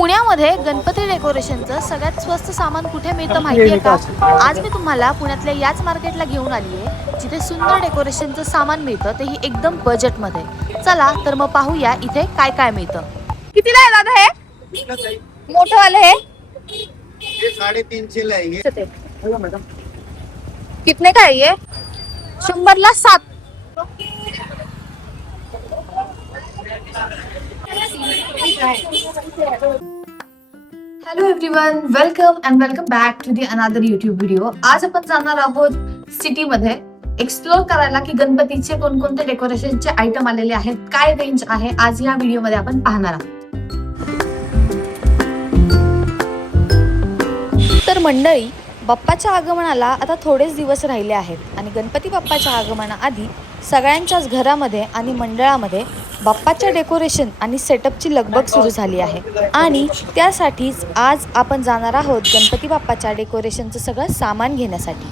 पुण्यामध्ये गणपती डेकोरेशनचं सगळ्यात स्वस्त सामान कुठे मिळतं माहिती आहे का? आज मी तुम्हाला पुण्यातल्या याच मार्केटला घेऊन आली आहे, जिथे सुंदर डेकोरेशनचं सामान मिळतं, तेही एकदम बजेटमध्ये. चला तर मग पाहूया इथे काय काय मिळतं. कितीला आहे दादा हे मोठं वाले? ये 350 ला है ये. कितने का आहे ये? 100ला 7. Hello everyone, welcome back to the another YouTube video. आज आपण जाणार आहोत सिटीमध्ये एक्सप्लोर करायला की गणपतीचे कोणकोणते डेकोरेशनचे आयटम आलेले आहेत, काय रेंज आहे, आज या व्हिडिओमध्ये आपण पाहणार आहोत. तर मंडळी, बाप्पाच्या आगमनाला आता थोडेच दिवस राहिले आहेत आणि गणपती बाप्पाच्या आगमनाआधी सगळ्यांच्याच घरामध्ये आणि मंडळामध्ये बाप्पाच्या डेकोरेशन आणि सेटअपची लगबग सुरू झाली आहे. आणि त्यासाठीच आज आपण जाणार आहोत गणपती बाप्पाच्या डेकोरेशनचं सगळं सामान घेण्यासाठी.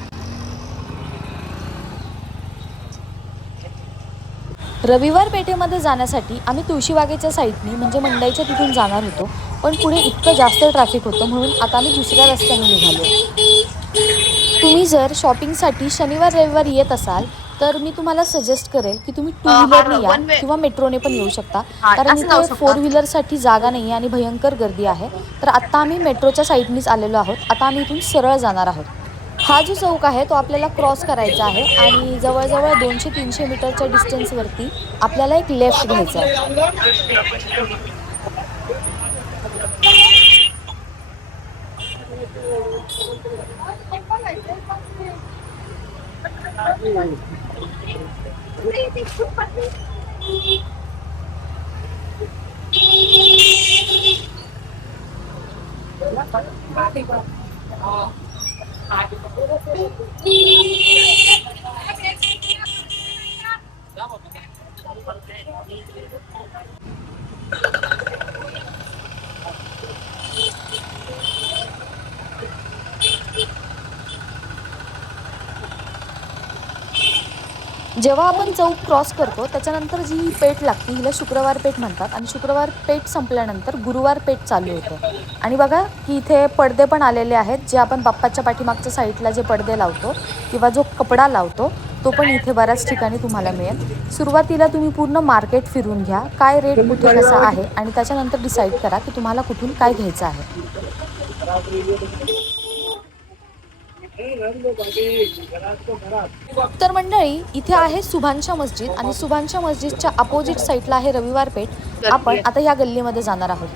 रविवार पेठेमध्ये जाण्यासाठी आम्ही तुळशीबागेच्या साईडनी म्हणजे मंडईच्या तिथून जाणार होतो, पण पुढे इतकं जास्त ट्रॅफिक होतं म्हणून आता आम्ही दुसऱ्या रस्त्याने निघालो. तुम्ही जर शॉपिंगसाठी शनिवार रविवार येत असाल तर मी तुम्हाला सजेस्ट करेल की तुम्ही 2 व्हीलरने या किंवा मेट्रोने पण येऊ शकता, कारण इथे 4 व्हीलरसाठी जागा नाही आहे आणि भयंकर गर्दी आहे. तर आत्ता आम्ही मेट्रोच्या साईडनीच आलेलो आहोत. आता आम्ही इथून सरळ जाणार आहोत. हा जो चौक आहे तो आपल्याला क्रॉस करायचा आहे आणि जवळजवळ 200-300 मीटरच्या डिस्टन्सवरती आपल्याला एक लेफ्ट घ्यायचा आहे. जेव्हा आपण चौक क्रॉस करतो त्याच्यानंतर जी ही पेठ लागते हिला शुक्रवार पेठ म्हणतात आणि शुक्रवार पेठ संपल्यानंतर गुरुवार पेठ चालू होतं. आणि बघा की इथे पडदे पण आलेले आहेत, जे आपण बाप्पाच्या पाठीमागच्या साईडला जे पडदे लावतो किंवा जो कपडा लावतो तो पण इथे बऱ्याच ठिकाणी तुम्हाला मिळेल. सुरुवातीला तुम्ही पूर्ण मार्केट फिरून घ्या, काय रेट कुठे कसा आहे आणि त्याच्यानंतर डिसाईड करा की तुम्हाला कुठून काय घ्यायचं आहे. तर मंडळी, इथे आहे सुभानशा मस्जिद आणि सुभानशा मस्जिदच्या अपोजिट साईडला आहे रविवार पेठ. आपण आता या गल्लीमध्ये जाणार आहोत.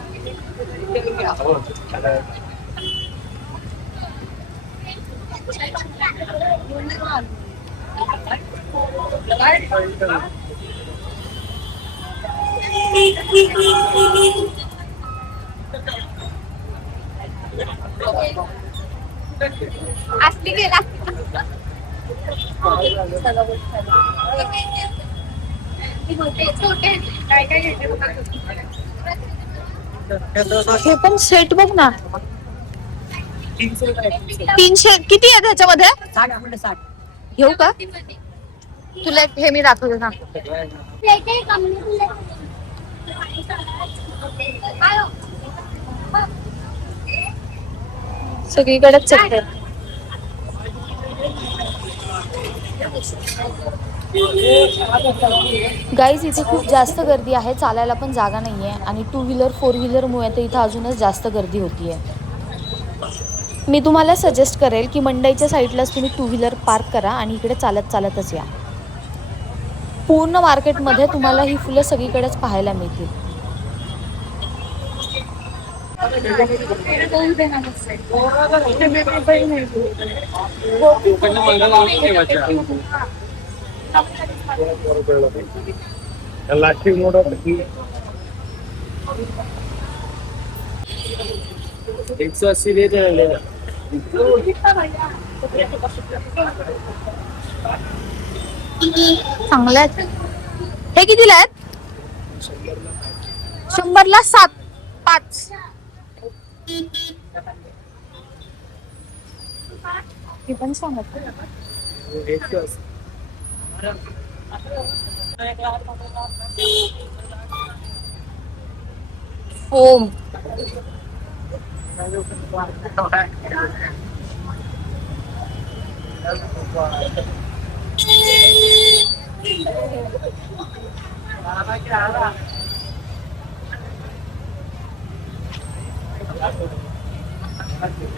हे पण सेट बघ ना, 300 किती आहे त्याच्यामध्ये? 60 घेऊ का? तुला हे मी दाखवते ना. सगळीकडेच आहे. गाईज, इथे खूप जास्त गर्दी आहे, चालायला पण जागा नाहीये आणि 2 व्हीलर 4 व्हीलरमुळे तर इथं अजूनच जास्त गर्दी होतीये. मी तुम्हाला सजेस्ट करेल की मंडईच्या साईडलाच तुम्ही 2 व्हीलर पार्क करा आणि इकडे चालतच या. पूर्ण मार्केटमध्ये तुम्हाला ही फुलं सगळीकडेच पाहायला मिळतील. चांगले आहेत. हे कितीला आहेत? 100ला 5. हे पण सांगत फोम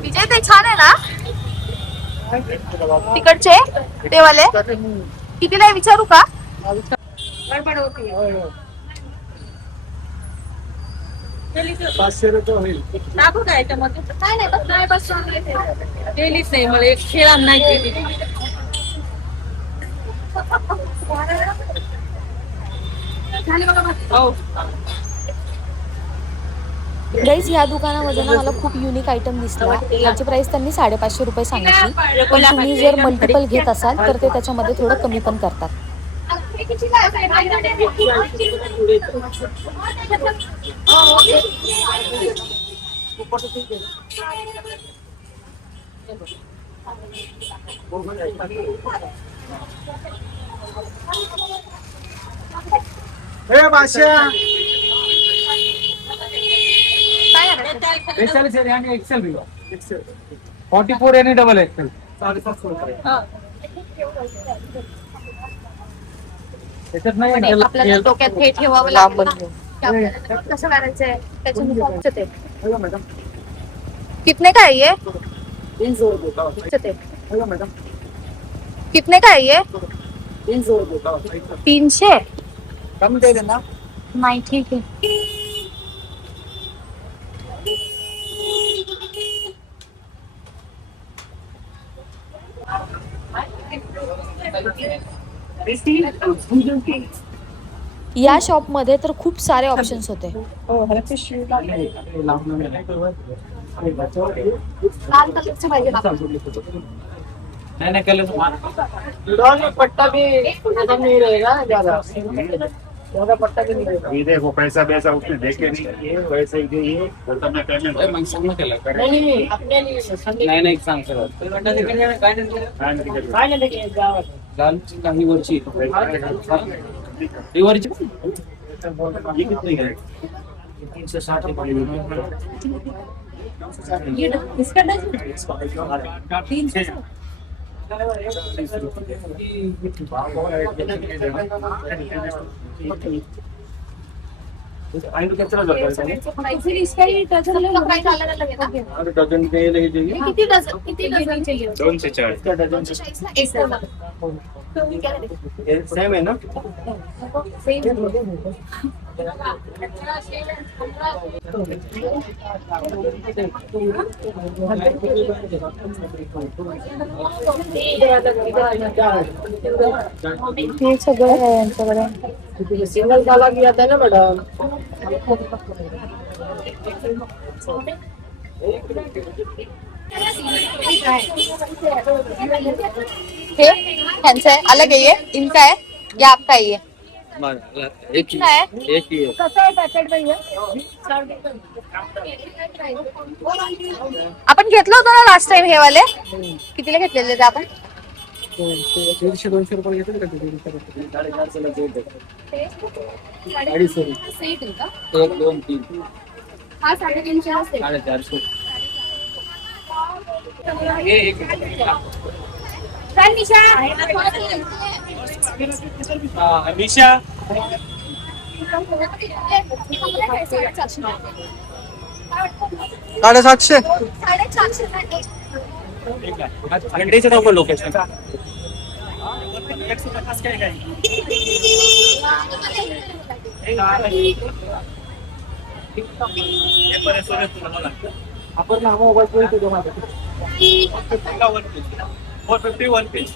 विजय ते छान आहे ना तिकडचे ते वाले कितीला आहे विचारू का? टाकू काय याच्यामध्ये काय नाही बस नाही बस केलीच नाही मला एक खेळा नाही केली हो गाईज ह्या दुकानामध्ये ना मला खूप युनिक आयटम दिसला. याची प्राइस त्यांनी 550 रुपये सांगितली. पण तुम्ही जर मल्टिपल घेत असाल तर ते त्याच्यामध्ये थोडं कमी पण करतात. बेचाळीस आणि एक्सेल 44 आणि डबल एक्सेल 750 त्याच्यात नाही आपल्याला डोक्यात हे ठेवावं लागतं ना, की आपल्याला कसं करायचंय त्याच्यानुसार ते. कितने का है ये? 300 रुपये कितने का है ये? 300 रुपये 300? कम दे देना. नाही ठीक आहे. या शॉप मध्ये तर खूप सारे ऑप्शन्स होते. लाल कलरचे पाहिजे ना? नहीं कलर पट्टा भी नहीं रहेगा ज्यादा पट्टा भी नहीं रहेगा. ये देखो पैसा वैसा उसने देखे नहीं ये वैसे ही ये बोलता मैं पेमेंट नहीं अपने लिए नाही सांग सर काय नाही लेके जावा. लाल काही वरची ही वरची ये कितने है 360 इसका डजन 300 फिर इसका ही डजन प्राइस अलग अलग है ना? डझन के लगे चाहिए किती डझन किती डझन चाहिए? 2 से 4 240 ला एक डझन. तुम्ही काय रे? सेम है ना. हे सगळं आहे यांच्याकडे. सिंगल वाला भी आता है ना मैडम. हे ह्यांचं आहे अलग आहे ये इनका है या आपका है ये एक कितना है? एक ही है कसं आहे पॅकेट भैया आपण घेतलं होतं ना लास्ट टाइम हे वाले कितीला घेतलेले ते आपण? 150-200 रुपये घेतले का ते 250 सेट आहे का 1 2 3 हा 350 सेट 450 काय निशा निशा 750. 450 घंटेच्या दाखव लोकेशन आपण हा मोबाईल घेतो तुम्हाला. 451 पीस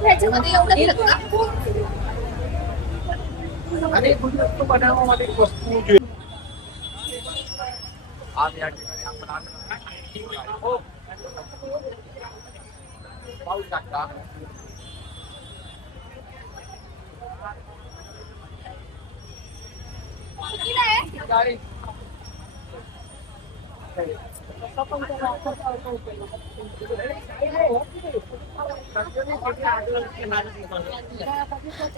ह्याच्यामध्ये एवढं दिलं का? आणि गुजरात बनावमध्ये एक वस्तू आज या ठिकाणी आपण आलो पाहू शकता. कितीला आहे?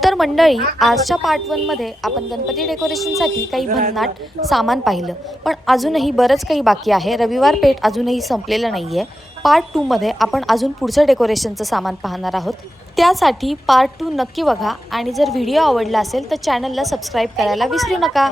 तर मंडळी, आजच्या पार्ट 1 मध्ये आपण गणपती डेकोरेशनसाठी काही भन्नाट सामान पाहिलं, पण अजूनही बरंच काही बाकी आहे. रविवार पेठ अजूनही संपलेलं नाही आहे. पार्ट 2 मध्ये आपण अजून पुढचं डेकोरेशनचं सामान पाहणार आहोत. त्यासाठी पार्ट 2 नक्की बघा आणि जर व्हिडिओ आवडला असेल तर चॅनलला सबस्क्राईब करायला विसरू नका.